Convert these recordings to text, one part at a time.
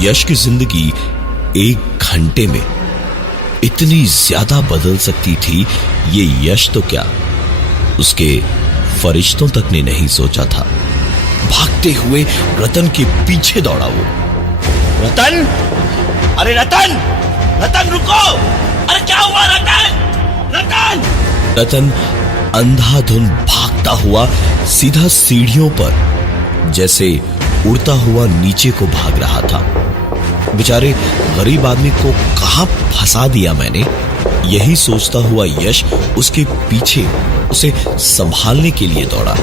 यश की जिंदगी 1 घंटे में इतनी ज्यादा बदल सकती थी, ये यश तो क्या, उसके फरिश्तों तक ने नहीं सोचा था। भागते हुए रतन के पीछे दौड़ा वो। रतन, अरे रतन, रतन रुको, अरे क्या हुआ रतन, रतन। रतन अंधाधुंध भागता हुआ सीधा सीढ़ियों पर जैसे उड़ता हुआ नीचे को भाग रहा था। बेचारे गरीब आदमी को कहां फंसा दिया मैंने, यही सोचता हुआ यश उसके पीछे उसे संभालने के लिए दौड़ा।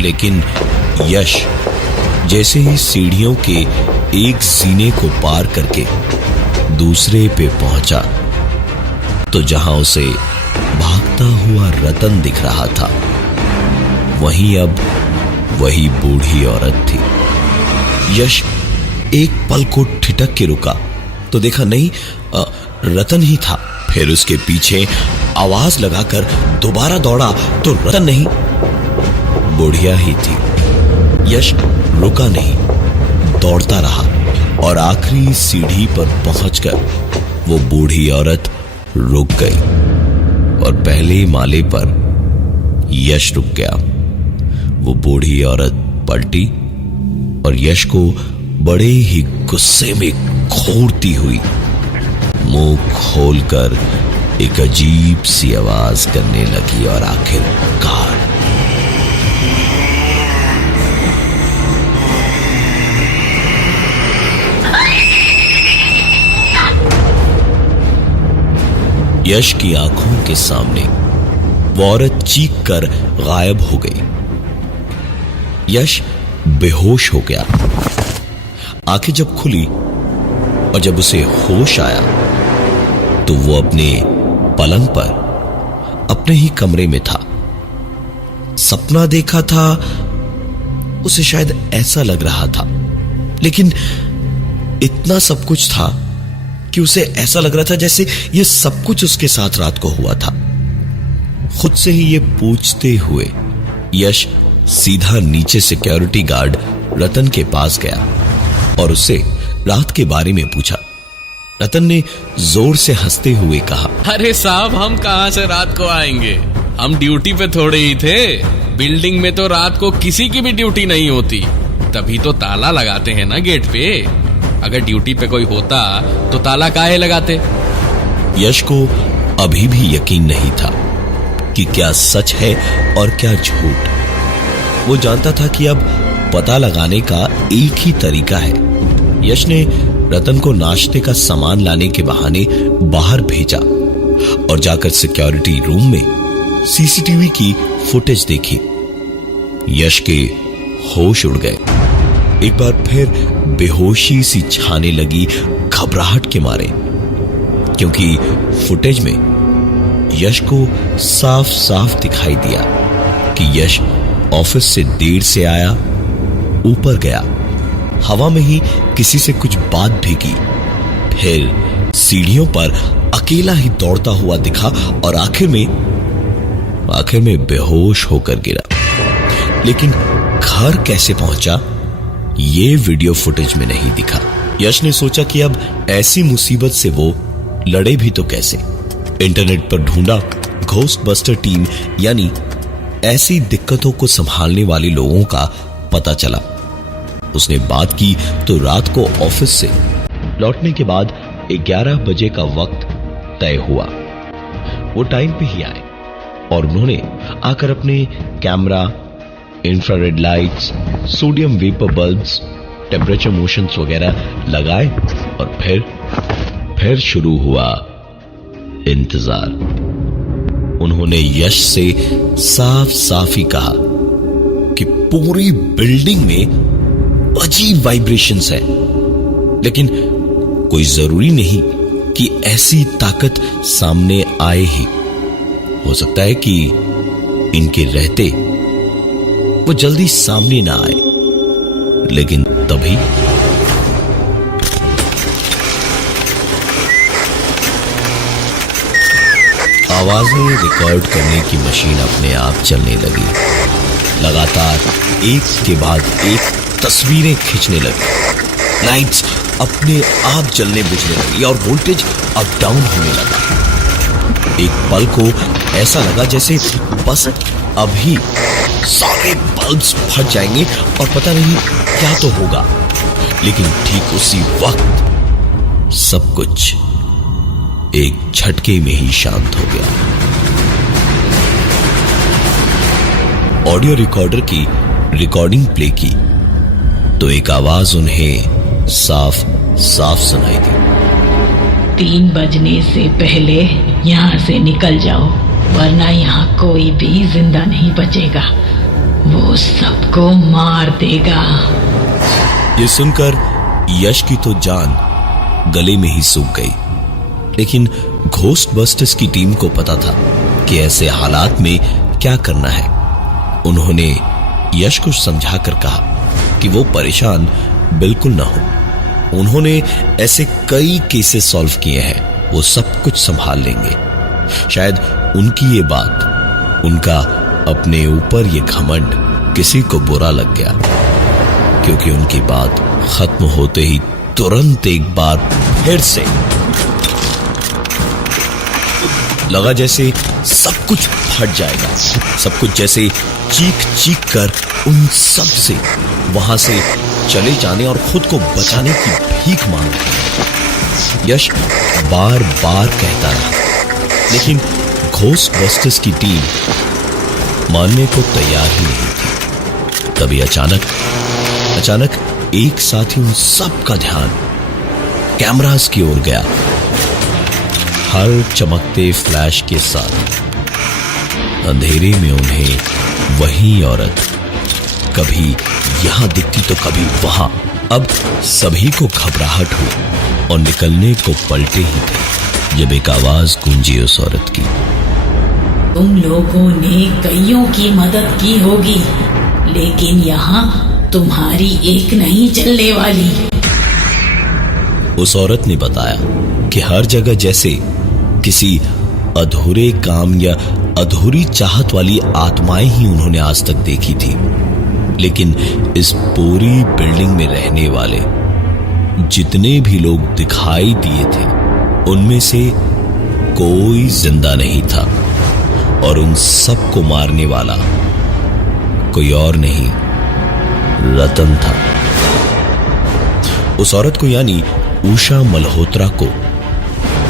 लेकिन यश जैसे ही सीढ़ियों के एक सीने को पार करके दूसरे पे पहुंचा, तो जहां उसे भागता हुआ रतन दिख रहा था, वहीं अब वही बूढ़ी औरत थी। यश एक पल को ठिठक के रुका तो देखा नहीं, रतन ही था। फिर उसके पीछे आवाज लगाकर दोबारा दौड़ा तो रतन नहीं, बुढ़िया ही थी। यश रुका नहीं, दौड़ता रहा और आखिरी सीढ़ी पर पहुंचकर वो बूढ़ी औरत रुक गई और पहले माले पर यश रुक गया। वो बूढ़ी औरत पलटी और यश को बड़े ही गुस्से में घूरती हुई मुंह खोलकर एक अजीब सी आवाज करने लगी और आखिरकार यश की आंखों के सामने वो औरत चीख कर गायब हो गई। यश बेहोश हो गया। आंखें जब खुली और जब उसे होश आया तो वो अपने पलंग पर अपने ही कमरे में था। सपना देखा था उसे, शायद ऐसा लग रहा था, लेकिन इतना सब कुछ था कि उसे ऐसा लग रहा था जैसे ये सब कुछ उसके साथ रात को हुआ था। खुद से ही ये पूछते हुए यश सीधा नीचे सिक्योरिटी गार्ड रतन के पास गया और उससे रात के बारे में पूछा। रतन ने जोर से हंसते हुए कहा, अरे साहब, हम कहां से रात को आएंगे, हम ड्यूटी पे थोड़े ही थे। बिल्डिंग में तो रात को किसी की भी ड्यूटी नहीं होती, तभी तो ताला लगाते हैं ना गेट पे। अगर ड्यूटी पे कोई होता तो ताला काहे लगाते। यश को अभी भी यकीन नहीं था कि क्या सच है और क्या झूठ। वो जानता था कि अब पता लगाने का एक ही तरीका है। यश ने रतन को नाश्ते का सामान लाने के बहाने बाहर भेजा और जाकर सिक्योरिटी रूम में सीसीटीवी की फुटेज देखी। यश के होश उड़ गए। एक बार फिर बेहोशी सी छाने लगी घबराहट के मारे, क्योंकि फुटेज में यश को साफ साफ दिखाई दिया कि यश ऑफिस से देर से आया, ऊपर गया, हवा में ही किसी से कुछ बात भी की, फिर सीढ़ियों पर अकेला ही दौड़ता हुआ दिखा और आखिर में बेहोश होकर गिरा। लेकिन घर कैसे पहुंचा ये वीडियो फुटेज में नहीं दिखा। यश ने सोचा कि अब ऐसी मुसीबत से वो लड़े भी तो कैसे। इंटरनेट पर ढूंढा घोस्ट बस्टर टीम, यानी ऐसी दिक्कतों को संभालने वाले लोगों का पता चला। उसने बात की तो रात को ऑफिस से लौटने के बाद 11 बजे का वक्त तय हुआ। वो टाइम पे ही आए और उन्होंने आकर अपने camera, infrared lights, sodium vapour bulbs, temperature motions वगैरह लगाए और फिर शुरू हुआ इंतजार। उन्होंने यश से साफ साफ ही कहा कि पूरी बिल्डिंग में अजीब वाइब्रेशंस है, लेकिन कोई जरूरी नहीं कि ऐसी ताकत सामने आए ही। हो सकता है कि इनके रहते वो जल्दी सामने ना आए, लेकिन तभी आवाजें रिकॉर्ड करने की मशीन अपने आप चलने लगी। लगातार एक के बाद एक तस्वीरें खींचने लगी। लाइट्स अपने आप जलने बुझने लगी और वोल्टेज अप डाउन होने लगा। एक पल को ऐसा लगा जैसे बस अभी सारे बल्ब्स फट जाएंगे और पता नहीं क्या तो होगा। लेकिन ठीक उसी वक्त सब कुछ एक झटके में ही शांत हो गया। ऑडियो रिकॉर्डर की रिकॉर्डिंग प्ले की तो एक आवाज उन्हें साफ साफ सुनाई दी। 3 बजने से पहले यहाँ से निकल जाओ, वरना यहाँ कोई भी जिंदा नहीं बचेगा। वो सबको मार देगा। ये सुनकर यश की तो जान गले में ही सूख गई। लेकिन घोस्टबस्टर्स की टीम को पता था कि ऐसे हालात में क्या करना है। उन्होंने यश को समझाकर कहा कि वो परेशान बिल्कुल ना हो। उन्होंने ऐसे कई केसेस सॉल्व किए हैं, वो सब कुछ संभाल लेंगे। शायद उनकी ये बात, उनका अपने ऊपर ये घमंड किसी को बुरा लग गया, क्योंकि उनकी बात खत्म होते ही तुरंत एक बार फिर से लगा जैसे सब कुछ फट जाएगा। सब कुछ जैसे चीख चीख कर उन सब से वहां से चले जाने और खुद को बचाने की भीख मांग रहे। यश बार बार कहता रहा, लेकिन घोस्टबस्टर्स की टीम मानने को तैयार ही नहीं थी। तभी अचानक एक साथ ही उन सब का ध्यान कैमरास की ओर गया। हर चमकते फ्लैश के साथ अंधेरे में उन्हें वही औरत कभी यहां दिखती तो कभी वहां। अब सभी को घबराहट हुई और निकलने को पलटे ही थे जब एक आवाज गूंजी उस औरत की। तुम लोगों ने कईयों की मदद की होगी, लेकिन यहाँ तुम्हारी एक नहीं चलने वाली। उस औरत ने बताया कि हर जगह जैसे किसी अधूरे काम या अधूरी चाहत वाली आत्माएं ही उन्होंने आज तक देखी थी, लेकिन इस पूरी बिल्डिंग में रहने वाले जितने भी लोग दिखाई दिए थे उनमें से कोई जिंदा नहीं था, और उन सबको मारने वाला कोई और नहीं, रतन था। उस औरत को, यानी उषा मल्होत्रा को,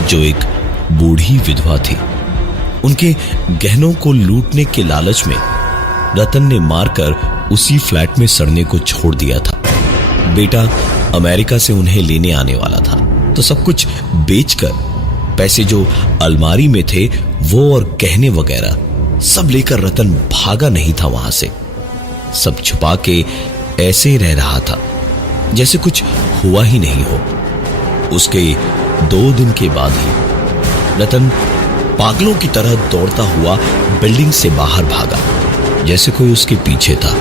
जो एक बूढ़ी विधवा थी, उनके गहनों को लूटने के लालच में रतन ने मारकर उसी फ्लैट में सड़ने को छोड़ दिया था। बेटा अमेरिका से उन्हें लेने आने वाला था, तो सब कुछ बेचकर पैसे जो अलमारी में थे वो और गहने वगैरह सब लेकर रतन भागा नहीं था वहां से। सब छुपा के ऐसे रह रहा था जैसे कुछ हुआ ही नहीं हो। उसके 2 दिन के बाद ही रतन पागलों की तरह दौड़ता हुआ बिल्डिंग से बाहर भागा, जैसे कोई उसके पीछे था।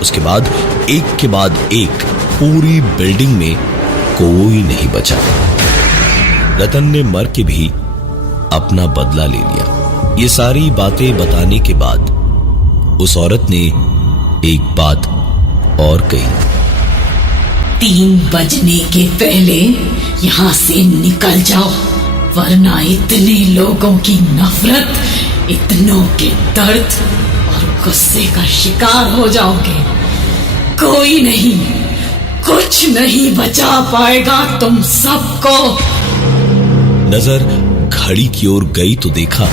उसके बाद एक के बाद एक पूरी बिल्डिंग में कोई नहीं बचा। रतन ने मर के भी अपना बदला ले लिया। ये सारी बातें बताने के बाद उस औरत ने एक बात और कही। 3 बजने के पहले यहाँ से निकल जाओ, वरना इतने लोगों की नफरत, इतनों के दर्द और गुस्से का शिकार हो जाओगे। कोई नहीं, कुछ नहीं बचा पाएगा तुम सबको। नजर घड़ी की ओर गई तो देखा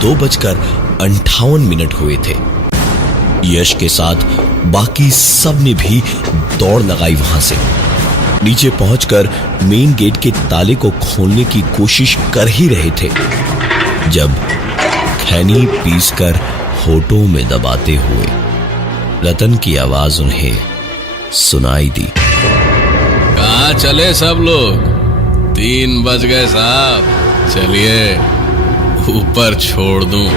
2:58 हुए थे। यश के साथ बाकी सब ने भी दौड़ लगाई वहां से। नीचे पहुंचकर मेन गेट के ताले को खोलने की कोशिश कर ही रहे थे जब खैनी पीसकर होठों में दबाते हुए रतन की आवाज उन्हें सुनाई दी। कहाँ चले सब लोग? 3 बज गए साहब, चलिए ऊपर छोड़ दूं।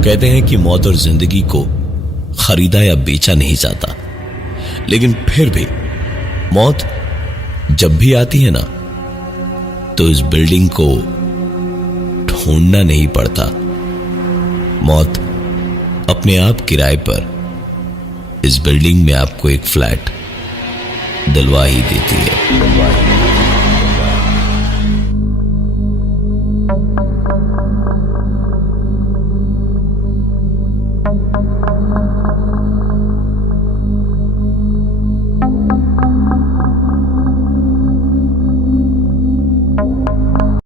कहते हैं कि मौत और जिंदगी को खरीदा या बेचा नहीं जाता, लेकिन फिर भी मौत जब भी आती है ना, तो इस बिल्डिंग को ढूंढना नहीं पड़ता, मौत अपने आप किराए पर इस बिल्डिंग में आपको एक फ्लैट दिलवा ही देती है।